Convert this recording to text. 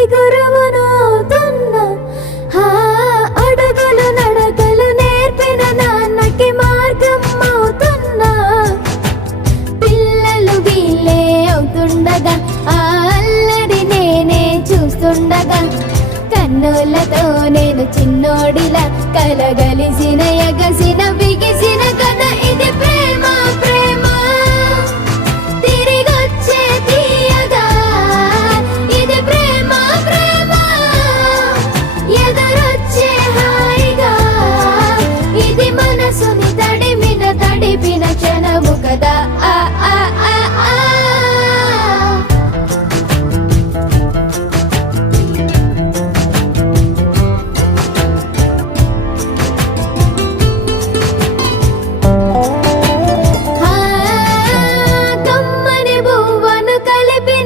నాన్నకి గురువునవుతున్నా. అడుగులు నడకలు నేర్పిన నాన్నకి మార్గం అవుతున్నా. పిల్లలు వీళ్ళే అవుతుండగా ఆ అల్లరి నేనే చూస్తుండగా కన్నులతో నేను చిన్నోడిలా కలగలిసిన ఎగసిన బిగిసిన కథ ఇది ప్రేమ.